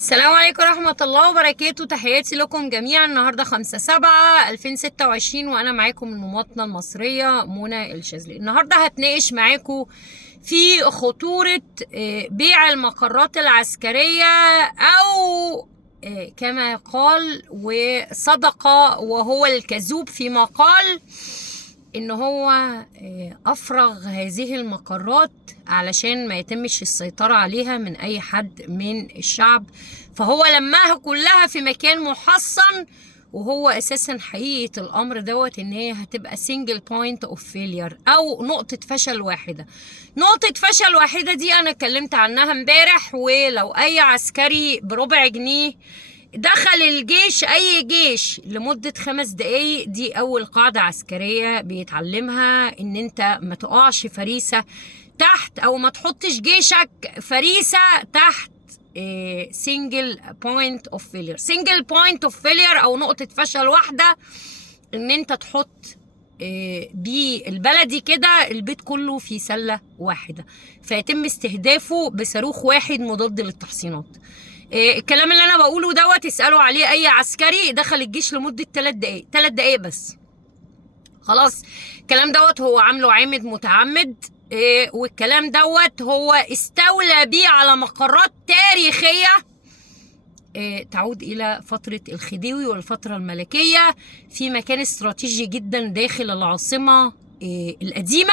السلام عليكم ورحمة الله وبركاته. تحياتي لكم جميعا. النهاردة 5/7/2026 وأنا معاكم المواطنة المصرية منى الشاذلي. النهاردة هتناقش معاكم في خطورة بيع المقرات العسكرية، أو كما قال وصدق وهو الكذوب فيما قال إن هو أفرغ هذه المقرات علشان ما يتمش السيطرة عليها من أي حد من الشعب، فهو لماها كلها في مكان محصن. وهو أساسا حقيقة الأمر دوت إن هي هتبقى single point of failure أو نقطة فشل واحدة. نقطة فشل واحدة دي أنا اتكلمت عنها امبارح، ولو أي عسكري بربع جنيه دخل الجيش، أي جيش، لمدة 5 دقايق، دي أول قاعدة عسكرية بيتعلمها، إن أنت ما تقعش فريسة تحت، أو ما تحطش جيشك فريسة تحت single point of failure. single point of failure أو نقطة فشل واحدة، إن أنت تحط بالبلدي كده البيت كله في سلة واحدة، فيتم استهدافه بصاروخ واحد مضاد للتحصينات. الكلام اللي انا بقوله دوت اسألوا عليه اي عسكري دخل الجيش لمدة 3 دقايق، 3 دقايق بس. خلاص، الكلام دوت هو عامله عامد متعمد، والكلام دوت هو استولى بيه على مقرات تاريخية تعود الى فترة الخديوي والفترة الملكية في مكان استراتيجي جدا داخل العاصمة القديمة،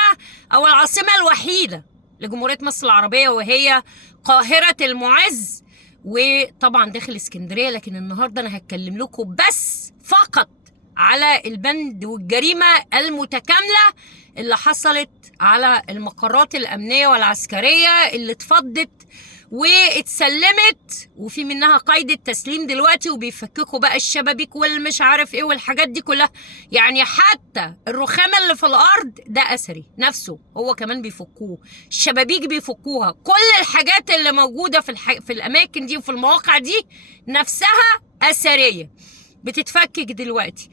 او العاصمة الوحيدة لجمهورية مصر العربية، وهي قاهرة المعز، وطبعا داخل اسكندريه. لكن النهارده انا هتكلم لكم بس فقط على البند والجريمه المتكامله اللي حصلت على المقرات الامنيه والعسكريه اللي اتفضت واتسلمت، وفي منها قيد التسليم دلوقتي، وبيفككوا بقى الشبابيك والمش عارف ايه والحاجات دي كلها. يعني حتى الرخامه اللي في الارض ده اثري نفسه هو كمان بيفكوه، الشبابيك بيفكوها، كل الحاجات اللي موجوده في الاماكن دي وفي المواقع دي نفسها اثريه بتتفكك دلوقتي.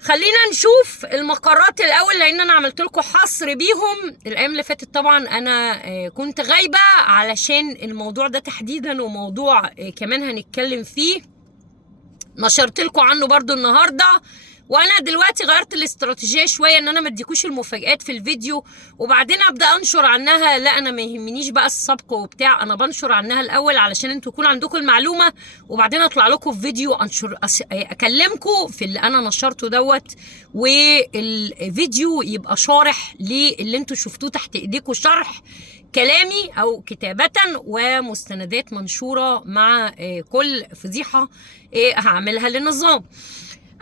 خلينا نشوف المقرات الاول، لان انا عملت لكم حصر بيهم الايام اللي فاتت. طبعا انا كنت غايبه علشان الموضوع ده تحديدا، وموضوع كمان هنتكلم فيه نشرت لكم عنه برضو النهارده. وانا دلوقتي غيرت الاستراتيجيه شويه، ان انا ما اديكوش المفاجآت في الفيديو وبعدين ابدا انشر عنها. لا، انا ما يهمنيش بقى السبق وبتاع، انا بنشر عنها الاول علشان انتوا يكون عندكم المعلومه، وبعدين اطلع لكم في فيديو اكلمكم في اللي انا نشرته دوت، والفيديو يبقى شارح للي انتوا شفتوه تحت ايديكم، شرح كلامي او كتابه ومستندات منشوره مع كل فضيحه هعملها للنظام.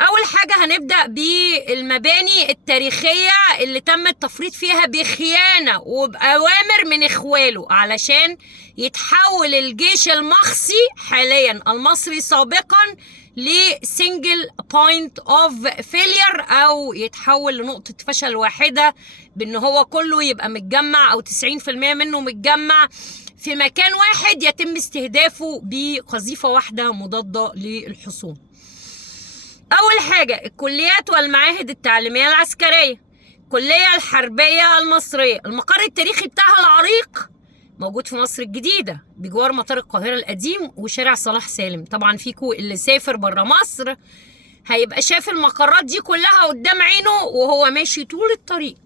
اول حاجة هنبدأ بالمباني التاريخية اللي تم التفريط فيها بخيانة وبأوامر من اخواله علشان يتحول الجيش المخصي حاليا المصري سابقا لسنجل بوينت اوف فيلير، او يتحول لنقطة فشل واحدة، بان هو كله يبقى متجمع او 90% منه متجمع في مكان واحد يتم استهدافه بقذيفة واحدة مضادة للحصون. أول حاجة الكليات والمعاهد التعليمية العسكرية. الكلية الحربية المصرية المقر التاريخي بتاعها العريق موجود في مصر الجديدة بجوار مطار القاهرة القديم وشارع صلاح سالم. طبعا فيكو اللي سافر برا مصر هيبقى شاف المقرات دي كلها قدام عينه وهو ماشي طول الطريق.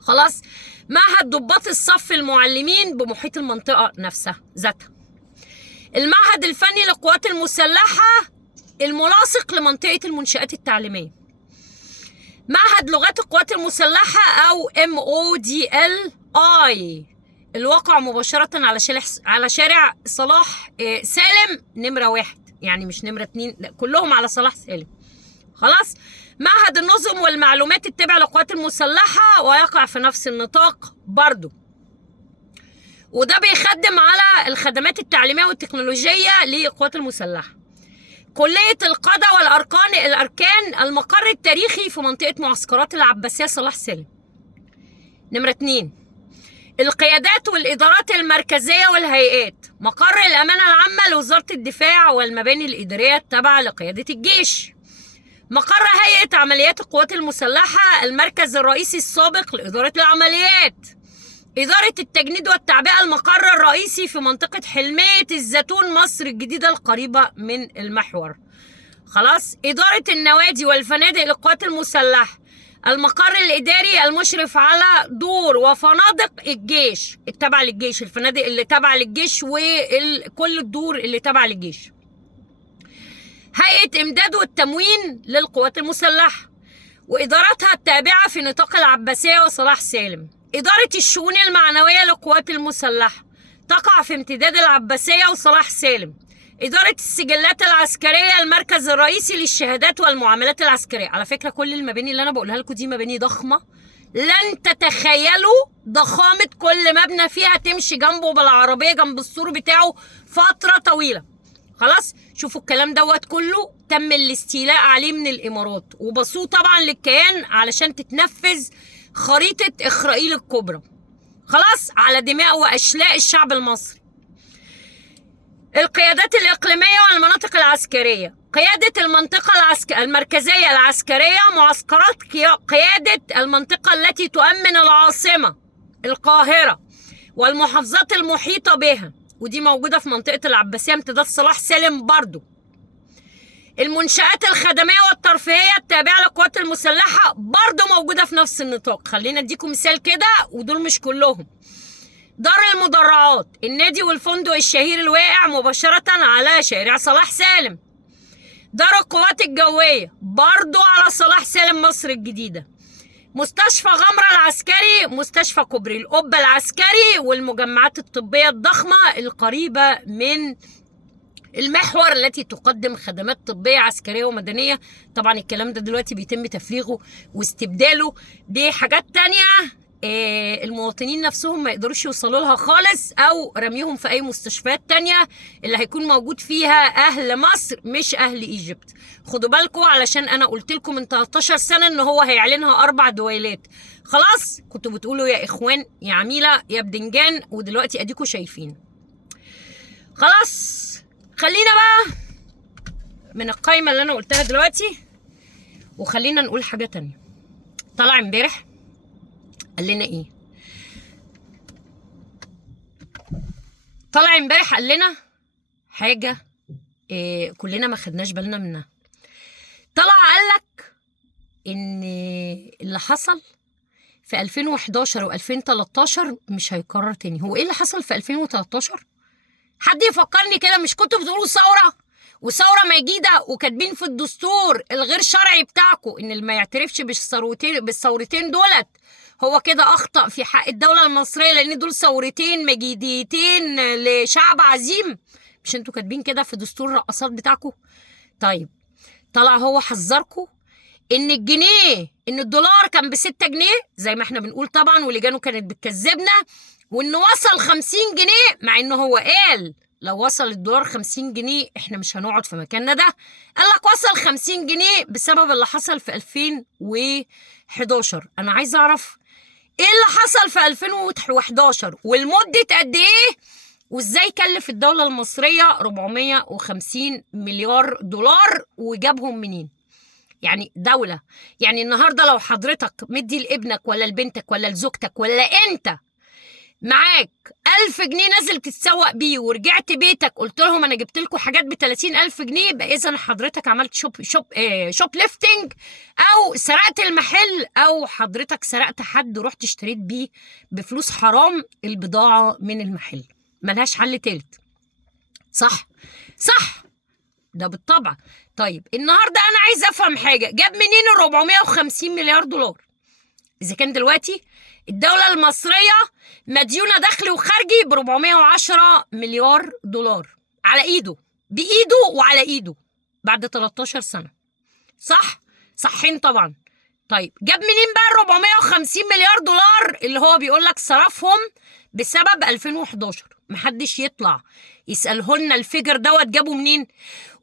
خلاص، معهد ضباط الصف المعلمين بمحيط المنطقة نفسها ذاتها. المعهد الفني للقوات المسلحة الملاصق لمنطقة المنشآت التعليمية. معهد لغات القوات المسلحة أو MODLI الواقع مباشرة على شارع صلاح سالم نمرة 1، يعني مش نمرة 2، لا كلهم على صلاح سالم. خلاص، معهد النظم والمعلومات التابع للقوات المسلحة ويقع في نفس النطاق برضو، وده بيخدم على الخدمات التعليمية والتكنولوجية للقوات المسلحة. كلية القضاء الأركان المقر التاريخي في منطقة معسكرات العباسية صلاح سالم. نمرة 2 القيادات والإدارات المركزية والهيئات، مقر الأمانة العامة لوزارة الدفاع والمباني الإدارية التابعة لقيادة الجيش. مقر هيئة عمليات القوات المسلحة المركز الرئيسي السابق لإدارة العمليات. إدارة التجنيد والتعبئة المقر الرئيسي في منطقة حلمية الزيتون مصر الجديدة القريبة من المحور. خلاص. إدارة النوادي والفنادق للقوات المسلحة، المقر الإداري المشرف على دور وفنادق الجيش التابعة للجيش، الفنادق اللي تابعة للجيش وكل الدور اللي تابعة للجيش. هيئة إمداد والتموين للقوات المسلحة وإدارتها التابعة في نطاق العباسية وصلاح سالم. إدارة الشؤون المعنوية للقوات المسلحة تقع في امتداد العباسية وصلاح سالم. إدارة السجلات العسكرية المركز الرئيسي للشهادات والمعاملات العسكرية. على فكرة كل المباني اللي أنا بقولها لكم دي مباني ضخمة، لن تتخيلوا ضخامة كل مبنى فيها، تمشي جنبه بالعربية جنب السور بتاعه فترة طويلة. خلاص. شوفوا الكلام دوت كله تم الاستيلاء عليه من الإمارات وبصوه طبعا للكيان علشان تتنفذ خريطة إسرائيل الكبرى. خلاص. على دماء وأشلاء الشعب المصري. القيادات الإقليمية والمناطق العسكرية. قيادة المنطقة المركزية العسكرية، معسكرات قيادة المنطقة التي تؤمن العاصمة القاهرة والمحافظات المحيطة بها، ودي موجودة في منطقة العباسية امتداد صلاح سالم برضو. المنشآت الخدمية والترفيهية التابعة للقوات المسلحة برضو موجودة في نفس النطاق. خلينا اديكم مثال كده ودول مش كلهم. دار المدرعات، النادي والفندق الشهير الواقع مباشرة على شارع صلاح سالم. دار القوات الجوية برضو على صلاح سالم مصر الجديدة. مستشفى غمرة العسكري، مستشفى كوبري القبة العسكري، والمجمعات الطبية الضخمة القريبة من المحور التي تقدم خدمات طبية عسكرية ومدنية. طبعا الكلام ده دلوقتي بيتم تفريغه واستبداله بحاجات تانية المواطنين نفسهم ما يقدروش يوصلوا لها خالص، او رميهم في اي مستشفيات تانية اللي هيكون موجود فيها اهل مصر مش اهل ايجيبت. خدوا بالكم علشان انا قلت لكم من 13 سنة ان هو هيعلنها 4 دويلات. خلاص. كنتوا بتقولوا يا اخوان يا عميلة يا بدنجان، ودلوقتي اديكوا شايفين. خلاص. خلينا بقى من القايمة اللي انا قلتها دلوقتي وخلينا نقول حاجة تانية. طلع امبارح قال لنا ايه؟ طلع امبارح قال لنا حاجة كلنا ما خدناش بالنا منها. طلع قال لك ان اللي حصل في 2011 و2013 مش هيكرر تاني. هو ايه اللي حصل في 2013؟ حد يفكرني كده. مش كنتوا بتقولوا ثورة وثورة مجيدة وكاتبين في الدستور الغير شرعي بتاعكم ان اللي ما يعترفش بالثورتين دولت هو كده اخطأ في حق الدولة المصرية لان دول ثورتين مجيدتين لشعب عظيم؟ مش انتوا كاتبين كده في دستور الرقصات بتاعكم؟ طيب طلع هو حذركم ان ان الدولار كان ب6 جنيه زي ما احنا بنقول طبعا، ولجانه كانت بتكذبنا، وانه وصل 50 جنيه مع انه هو قال لو وصل الدولار 50 جنيه احنا مش هنقعد في مكاننا ده. قال لك وصل 50 جنيه بسبب اللي حصل في 2011. انا عايز اعرف ايه اللي حصل في 2011 والمدة قد ايه، وازاي كلف الدولة المصرية 450 مليار دولار وجابهم منين؟ يعني دولة، يعني النهاردة لو حضرتك مدي لابنك ولا لبنتك ولا لزوجتك ولا انت معاك 1000 جنيه نازل تتسوق بيه ورجعت بيتك قلت لهم انا جبت لكم حاجات ب30,000 جنيه، يبقى اذا حضرتك عملت شوب ليفتنج او سرقت المحل، او حضرتك سرقت حد ورحت اشتريت بيه بفلوس حرام البضاعة من المحل. ملهاش حل تالت. صح؟ صح، ده بالطبع. طيب النهارده انا عايز افهم حاجة، جاب منين ال 450 مليار دولار؟ اذا كان دلوقتي الدولة المصرية مديونة داخلي وخارجي ب 410 مليار دولار على ايده، بايده وعلى ايده بعد 13 سنة. صح؟ صحين طبعا. طيب جاب منين بقى ال 450 مليار دولار اللي هو بيقول لك صرفهم بسبب 2011؟ محدش يطلع يسألهولنا الفجر دوت جابوا منين؟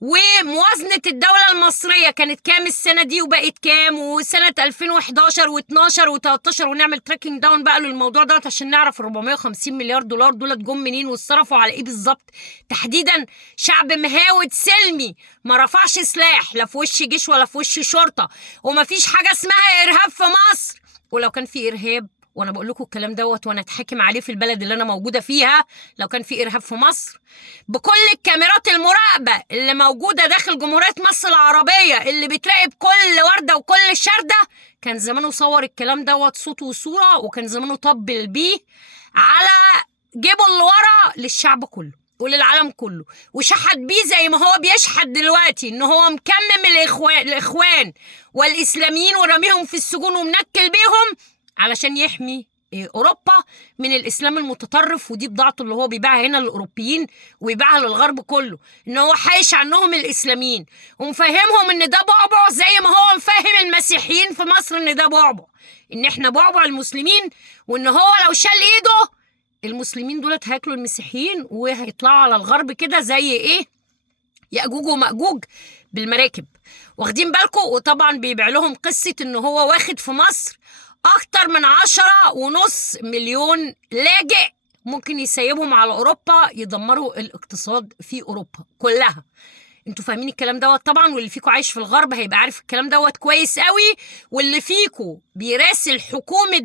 وموازنة الدولة المصرية كانت كام السنة دي وبقت كام، وسنة 2011 و12 و13، ونعمل تراكنج داون بقى للموضوع دوت عشان نعرف ال 450 مليار دولار دولت جم منين واتصرفوا على ايه بالظبط. تحديدا شعب مهاود سلمي ما رفعش سلاح لا في وش جيش ولا في وش شرطة، ومفيش حاجة اسمها إرهاب في مصر، ولو كان في إرهاب وانا بقول لكم الكلام دوت وانا اتحاكم عليه في البلد اللي انا موجوده فيها لو كان في ارهاب في مصر، بكل الكاميرات المراقبه اللي موجوده داخل جمهوريه مصر العربيه اللي بتراقب كل ورده وكل شرده، كان زمانه صور الكلام دوت صوت وصوره، وكان زمانه طبل بيه على جيبه اللي ورا للشعب كله وللعالم كله، وشحت بيه زي ما هو بيشحت دلوقتي ان هو مكمم الاخوان والاسلاميين ورميهم في السجون ومنكل بيهم علشان يحمي اوروبا من الاسلام المتطرف. ودي بضاعته اللي هو بيبيعها هنا للاوروبيين ويبيعها للغرب كله، ان هو حايش عنهم الاسلاميين ومفهمهم ان ده بعبع، زي ما هو مفهم المسيحيين في مصر ان ده بعبع، ان احنا بعبع المسلمين، وان هو لو شال ايده المسلمين دولت هياكلوا المسيحيين وهيطلعوا على الغرب كده زي ايه، يأجوج ومأجوج بالمراكب. واخدين بالكم؟ وطبعا بيبيع لهم قصة ان هو واخد في مصر اكتر من 10.5 مليون لاجئ ممكن يسيبهم على اوروبا يدمروا الاقتصاد في اوروبا كلها. انتوا فاهمين الكلام دوت طبعا، واللي فيكم عايش في الغرب هيبقى عارف الكلام دوت كويس قوي، واللي فيكم بيراسل حكومة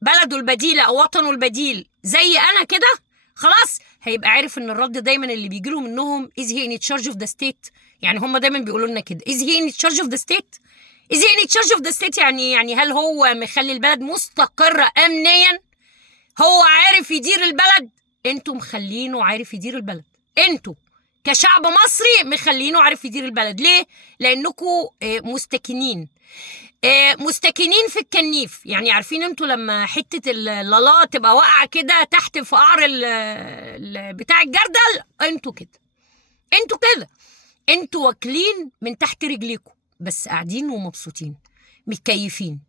بلده البديلة او وطنه البديل زي انا كده خلاص هيبقى عارف ان الرد دايما اللي بيجي له منهم is he in charge of the state. يعني هم دايما بيقولوا لنا كده is he in charge of the state. is he in charge of the state يعني هل هو مخلي البلد مستقرة امنيا؟ هو عارف يدير البلد؟ انتوا مخلينه عارف يدير البلد، انتوا كشعب مصري مخلينه عارف يدير البلد. ليه؟ لانكم مستكنين مستكنين في الكنيف. يعني عارفين انتوا لما حتة اللالا تبقى واقعة كده تحت في قعر بتاع الجردل، انتوا كده، انتوا كده، انتوا واكلين من تحت رجليكم بس قاعدين ومبسوطين متكيفين.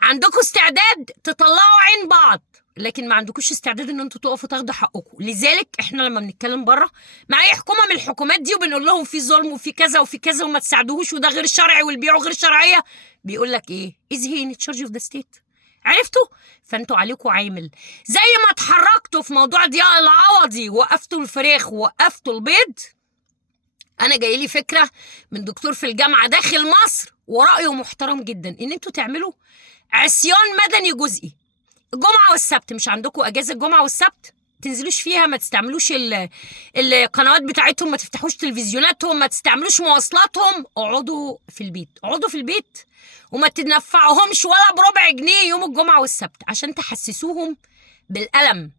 عندكم استعداد تطلعوا عين بعض لكن ما عندكوش استعداد ان انتوا تقفوا تاخدوا حقكم. لذلك احنا لما بنتكلم بره مع اي حكومه من الحكومات دي وبنقول لهم في ظلم وفي كذا وفي كذا وما تساعدوهوش وده غير شرعي والبيع غير شرعيه، بيقول لك ايه؟ is he in charge of the state. عرفتوا؟ فانتوا عليكم عامل زي ما اتحركتوا في موضوع ضياء العوضي وقفتوا الفراخ ووقفتوا البيض. انا جاي لي فكره من دكتور في الجامعه داخل مصر ورايه محترم جدا ان انتوا تعملوا عصيان مدني جزئي الجمعه والسبت. مش عندكم اجازه الجمعه والسبت؟ تنزلوش فيها، ما تستعملوش القنوات بتاعتهم، ما تفتحوش تلفزيوناتهم، ما تستعملوش مواصلاتهم، اقعدوا في البيت، اقعدوا في البيت وما تدفعوهمش ولا بربع جنيه يوم الجمعه والسبت عشان تحسسوهم بالألم،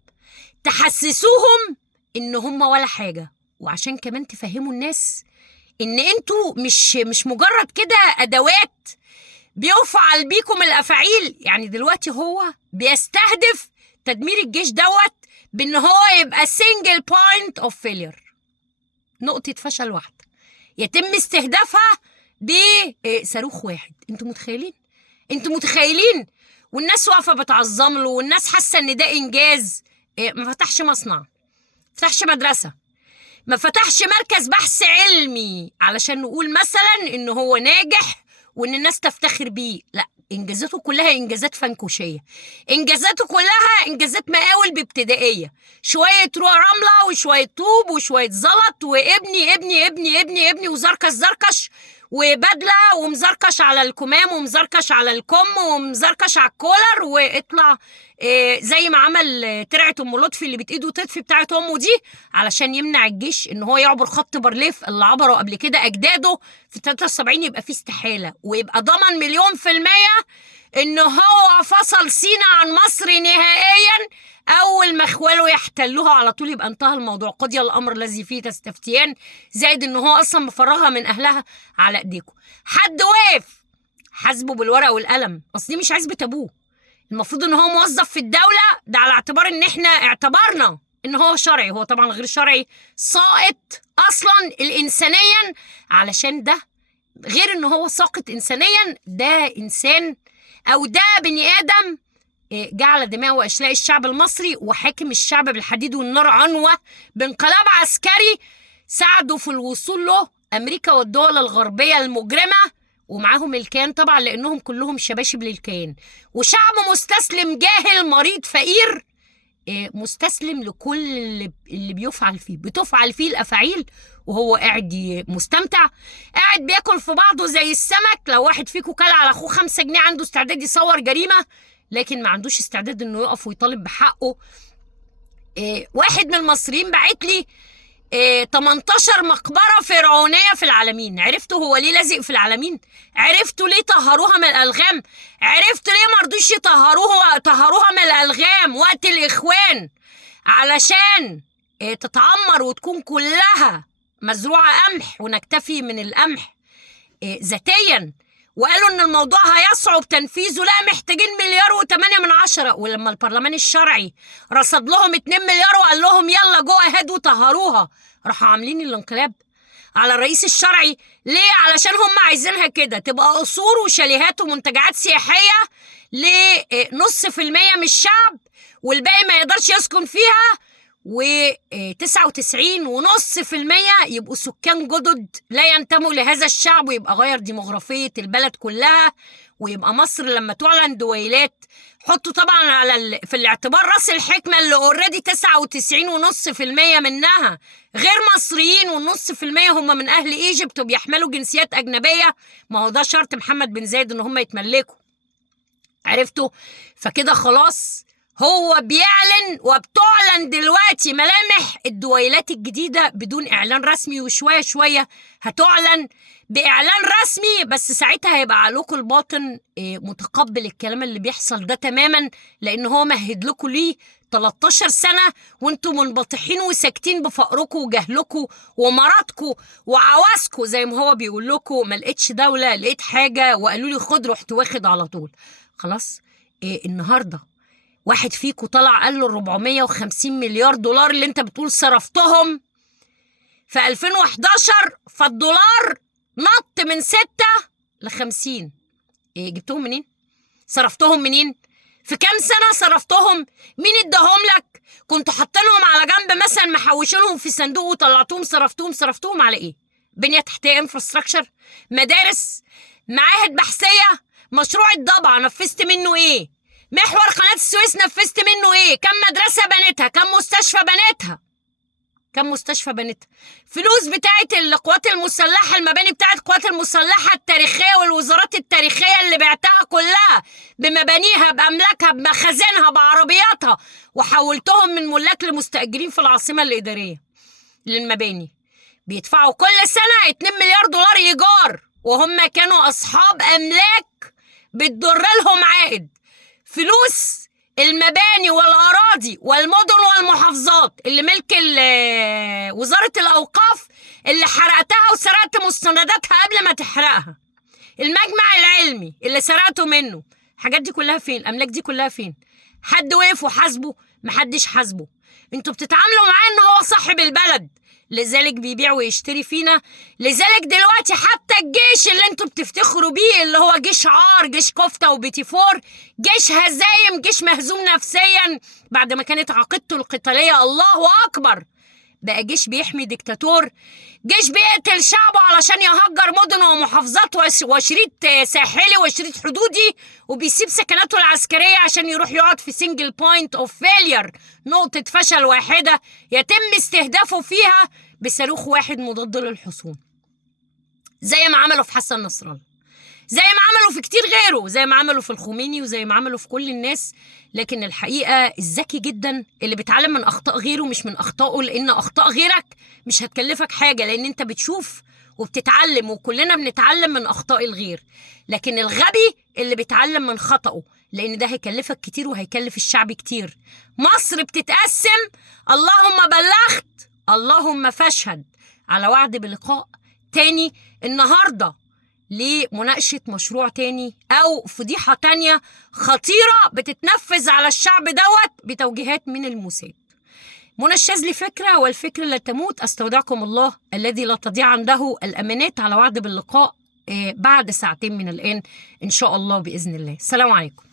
تحسسوهم ان هم ولا حاجه، وعشان كمان تفهموا الناس ان انتوا مش مجرد كده ادوات بيفعل بيكم الافاعيل. يعني دلوقتي هو بيستهدف تدمير الجيش دوت بان هو يبقى single point of failure، نقطة فشل واحدة يتم استهدافها بصاروخ واحد. انتوا متخيلين؟ انتوا متخيلين؟ والناس واقفة بتعظم له والناس حاسة ان ده انجاز. ما فتحش مصنع، ما فتحش مدرسة، ما فتحش مركز بحث علمي علشان نقول مثلا ان هو ناجح وان الناس تفتخر بيه. لا، انجازاته كلها انجازات فنكوشيه، انجازاته كلها انجازات مقاول بابتدائيه، شويه رمله وشويه طوب وشويه زلط وابني ابني ابني ابني ابني وزركش زركش وبدله ومزركش على الكمام ومزركش على الكم ومزركش على الكولر واطلع زي ما عمل ترعه ام لطفي اللي بتايده تطفي بتاعه امه دي علشان يمنع الجيش ان هو يعبر خط بارليف اللي عبره قبل كده اجداده في 73. يبقى فيه استحاله ويبقى ضمن 100% ان هو فصل سينا عن مصر نهائيا. اول ما اخواله يحتلوها على طول يبقى انتهى الموضوع، قضي الامر الذي فيه تستفتيان، زائد ان هو اصلا مفرغها من اهلها على ايديكم. حد واقف حاسبه بالورقه والقلم، اصل دي مش عزبه ابوه، المفروض ان هو موظف في الدوله، ده على اعتبار ان احنا اعتبرنا ان هو شرعي، هو طبعا غير شرعي ساقط اصلا الانسانيا، علشان ده غير ان هو ساقط انسانيا، ده انسان او ده بني ادم جعل دماء واشلاء الشعب المصري وحاكم الشعب بالحديد والنار عنوه بانقلاب عسكري ساعدوا في الوصول له امريكا والدول الغربيه المجرمه ومعاهم الكيان طبعا لانهم كلهم شباشب للكيان، وشعب مستسلم جاهل مريض فقير مستسلم لكل اللي بيفعل فيه، بتفعل فيه الافاعيل وهو قاعد مستمتع، قاعد بياكل في بعضه زي السمك. لو واحد فيكم كل على اخوه 5 جنيه عنده استعداد يصور جريمه لكن ما عندوش استعداد انه يقف ويطالب بحقه. واحد من المصريين بعت لي 18 مقبرة فرعونية في العالمين. عرفتوا هو ليه لازق في العالمين؟ عرفتوا ليه طهروها من الألغام؟ عرفتوا ليه مرضوش طهروها من الألغام وقت الإخوان؟ علشان تتعمر وتكون كلها مزروعة قمح ونكتفي من القمح ذاتيا. وقالوا ان الموضوع هيصعب تنفيذه، لا محتاجين 1.8 مليار. ولما البرلمان الشرعي رصد لهم 2 مليار وقال لهم يلا جو اهد وطهروها، راحوا عاملين الانقلاب على الرئيس الشرعي. ليه؟ علشان هم عايزينها كده تبقى قصور وشاليهات ومنتجعات سياحية ل0.5% من الشعب، والباقي ما يقدرش يسكن فيها، و99.5% يبقوا سكان جدد لا ينتموا لهذا الشعب، ويبقى غير ديموغرافية البلد كلها. ويبقى مصر لما تعلن دويلات، حطوا طبعا في الاعتبار راس الحكمة اللي اوريدي 99.5% منها غير مصريين، وال0.5% هم من أهل إيجيبت وبيحملوا جنسيات أجنبية. ما هو ده شرط محمد بن زايد إن هم يتملكوا. عرفتوا؟ فكده خلاص هو بيعلن وبتعلن دلوقتي ملامح الدويلات الجديدة بدون إعلان رسمي، وشوية شوية هتعلن بإعلان رسمي. بس ساعتها هيبقى عقلكم الباطن متقبل الكلام اللي بيحصل ده تماما، لأن هو مهد لكم ليه 13 سنة وانتم منبطحين وساكتين بفقركم وجهلكم ومرضكم وعواسكم. زي ما هو بيقول لكم ما لقيتش دولة، لقيت حاجة وقالوا لي خد، رحت واخد على طول. خلاص النهاردة واحد فيكم طلع قال له 450 مليار دولار اللي انت بتقول صرفتهم في 2011، فالدولار نط من 6 ل50. جبتهم منين؟ صرفتهم منين؟ في كام سنة صرفتهم؟ مين اداهم لك؟ كنتوا حاطينهم على جنب مثلا محوشينهم في صندوق وطلعتوهم صرفتوهم على ايه؟ بنية تحتية، انفراستراكشر، مدارس، معاهد بحثية، مشروع الضبعة نفذت منه ايه؟ محور قناة السويس نفذت منه ايه؟ كم مدرسة بنتها؟ كم مستشفى بنتها؟ فلوس بتاعت القوات المسلحة، المباني بتاعت القوات المسلحة التاريخية والوزارات التاريخية اللي بعتها كلها بمبانيها بأملاكها بمخازنها بعربياتها، وحولتهم من ملاك لمستأجرين في العاصمة الإدارية للمباني. بيدفعوا كل سنة 2 مليار دولار إيجار، وهم كانوا أصحاب أملاك بتدر لهم عائد. فلوس المباني والأراضي والمدن والمحافظات اللي ملك وزارة الأوقاف اللي حرقتها وسرقت مستنداتها قبل ما تحرقها. المجمع العلمي اللي سرقته منه. الحاجات دي كلها فين؟ الأملاك دي كلها فين؟ حد وقف وحاسبه؟ محدش حاسبه. انتوا بتتعاملوا معاه ان هو صاحب البلد، لذلك بيبيع ويشتري فينا. لذلك دلوقتي حتى الجيش اللي انتوا بتفتخروا بيه اللي هو جيش عار، جيش كفتة وبيتي فور، جيش هزايم، جيش مهزوم نفسيا بعد ما كانت عقيدته القتالية الله أكبر، بقى جيش بيحمي ديكتاتور، جيش بيقتل شعبه علشان يهجر مدن ومحافظات وشريط ساحلي وشريط حدودي، وبيسيب سكناته العسكرية عشان يروح يقعد في سنجل بوينت اوف فيلير، نقطة فشل واحدة يتم استهدافه فيها بصاروخ واحد مضاد للحصون، زي ما عملوا في حسن نصر الله، زي ما عملوا في كتير غيره، زي ما عملوا في الخميني، وزي ما عملوا في كل الناس. لكن الحقيقة الذكي جدا اللي بيتعلم من أخطاء غيره مش من أخطائه، لأن أخطاء غيرك مش هتكلفك حاجة، لأن أنت بتشوف وبتتعلم، وكلنا بنتعلم من أخطاء الغير. لكن الغبي اللي بيتعلم من خطأه، لأن ده هيكلفك كتير وهيكلف الشعب كتير. مصر بتتقسم، اللهم بلغت اللهم فاشهد، على وعد بلقاء تاني النهاردة لمناقشة مشروع تاني أو فضيحة تانية خطيرة بتتنفذ على الشعب دوت بتوجيهات من الموساد. منى الشاذلي فكرة، والفكرة لا تموت. أستودعكم الله الذي لا تضيع عنده الأمانات، على وعد باللقاء بعد ساعتين من الآن إن شاء الله بإذن الله. السلام عليكم.